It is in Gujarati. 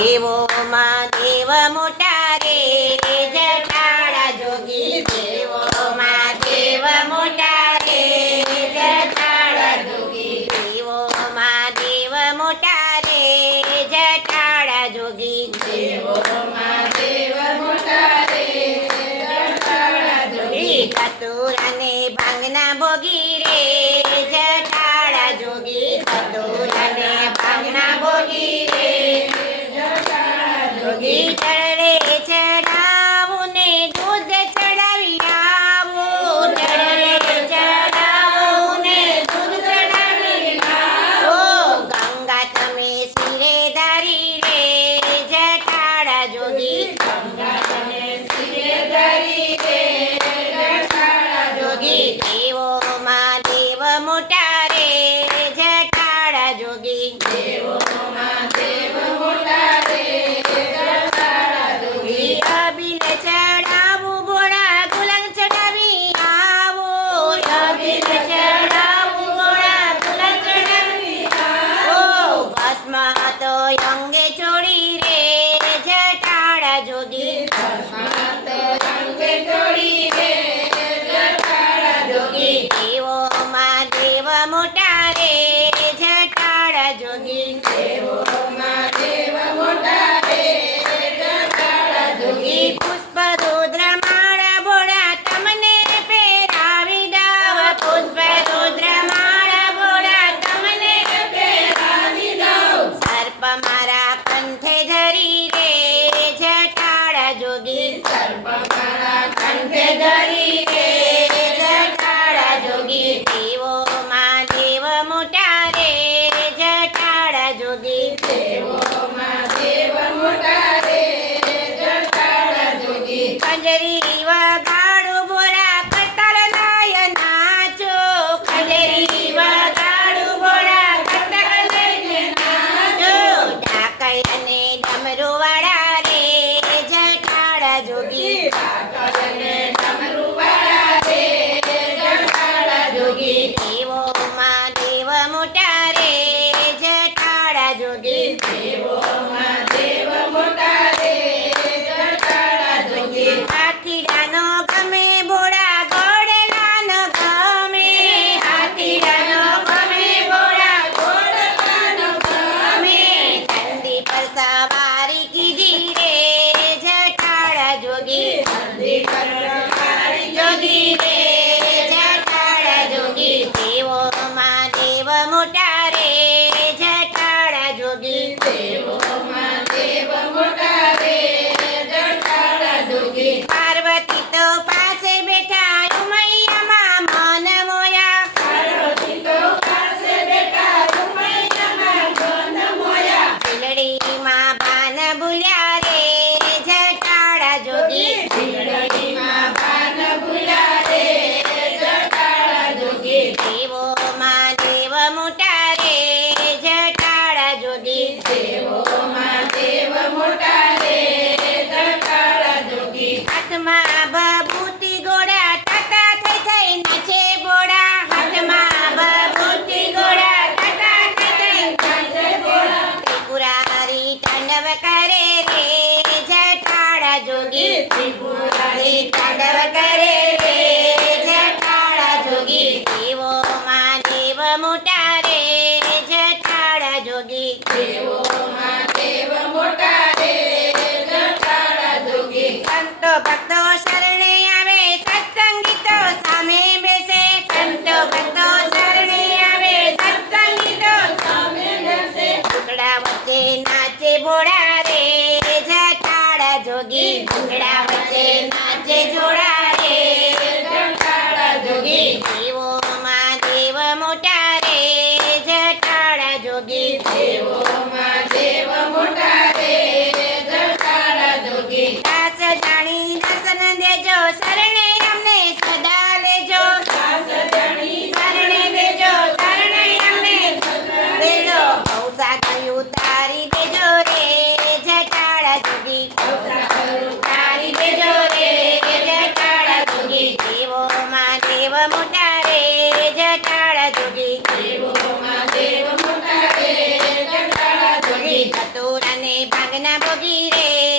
દેવોમાં દેવ મોટા રે જટાળા જોગી દેવોમાં દેવ મોટા રે જટાળા જોગી દેવોમાં દેવ મોટા રે જટાળા જોગી દેવોમાં દેવ મોટા રે જટાળા જોગી ધતુર અને ભાંગના ભોગી રે જટાળા જોગી ધતુર અને ભાંગના ભોગી રે જોગી ચડે ચડાવું ને દૂધ ચડાવી આવું ચડે ચડાવું ને દૂધ ચડાવી આવું ગંગા તમે શિરે ધારી રે જટાળા જોગી ગંગા તમે શિરે ધારી રે જટાળા જોગી દેવોમાં દેવ મોટા રે જટાળા જોગી દેવોમાં દેવ મોટા રે જટાળા જોગી અબીલ ચડાવું બોળા ગુલાલ ચડાવી આવું અબીલ ચડાવું બોળા ગુલાલ ચડાવી આવું ભસ્મ તો અંગે છોડી રે જટાળા જોગી ભસ્માત અંગે છોડી રે જટાળા જોગી દેવોમાં દેવ મોટા રે જટાળા જોગી દેવોમાં દેવ મોટા રે જટાળા જોગી પુષ્પ રુદ્ર માળા બોળા તમને પહેરાવી દઉં પુષ્પ રુદ્ર માળા બોળા તમને પહેરાવી દઉં સર્પ મારા કંઠે ધરી રે જટાળા જોગી સર્પ મારા કંઠે ધરી રે જટાળા જોગી દેવોમાં દેવ મોટા રે જટાળા જોગી દેવોમાં દેવ મોટા રે જટાળા જોગી ખંજરી વગાડું બોળા કટાલ લય નાચો ખંજરી વગાડું બોળા કટાલ લઈને નાચો ઢાકઈ અને ડમરુ વાળા રે જટાળા જોગી કાકરને ડમરું વાળા રે જટાળા જોગી દેવોમાં દેવ મોટા રે જટાળા જોગી દેવોમાં દેવ મોટા રે જટાળા જોગી હાથીડાનો ગમે બોળા ગોળેલાનો ગમે હાથીડાનો ગમે બોળા ગોળલાનો ગમે ઠંડી પર સવારી કીધી રે જટાળા જોગી નંદી કરવાળી જોગી રે જટાળા જોગી દેવોમાં દેવ મોટા રે જટાળા જોગી દેવોમાં દેવ મોટા રે જટાળા જોગી પાર્વતી તો પાસે બેઠા ઉમૈયામાં મન મોયા પાર્વતી તો પાસે બેઠા રૂમૈયામાં જોન મોયા ચીલડીમાં ભાન ભૂલ્યા રે જટાળા જોગી ચીલડીમાં ભાન ભૂલ્યા રે જટાળા જોગી દેવોમાં દેવ મોટા રે જટાળા જોગી દેવોમાં દેવ મોટા રે જટાળા જોગી હાથમાં ભભૂતિ ગોળા ટાટા થઈ થઈ નાચે બોળા હાથમાં ભભૂતિ ગોળા ટાટા થઈ થઈ નાચે બોળા ત્રિપુરારી તાંડવ કરે રે જટાળા જોગી ત્રિપુરારી તાંડવ કરે રે જટાળા જોગી દેવોમાં દેવ મોટા રે જટાળા જોગી દેવોમાં દેવ મોટા રે જટાળા જોગી સંતો ભક્તો શરણે આવે સત્સંગી તો સામે બેસે સંતો ભક્તો શરણે આવે સત્સંગી તો સામે બેસે ટુકડા વચ્ચે નાચે બોળા રે જટાળા જોગી ટુકડા વચ્ચે નાચે જોડા રે જટાળા જોગી દેવોમાં દેવ મોટા રે જટાળા જોગી દેવોમાં દેવ મોટા રે જટાળા જોગી દાસ જાણી દર્શન દેજો શરણે અમને સદા લેજો દાસ જાણી શરણે દેજો શરણે અમને દેજો ભવસાગર ઉતારી દેજો રે જટાળા જોગી ઉતારી દેજો રે જટાળા જોગી દેવોમાં દેવ મોટા રે જટાળા જોગી દેવોમાં દેવ મોટા રે જટાળા જોગી ચતુર અને ભાન ભાંગના ભોગી રે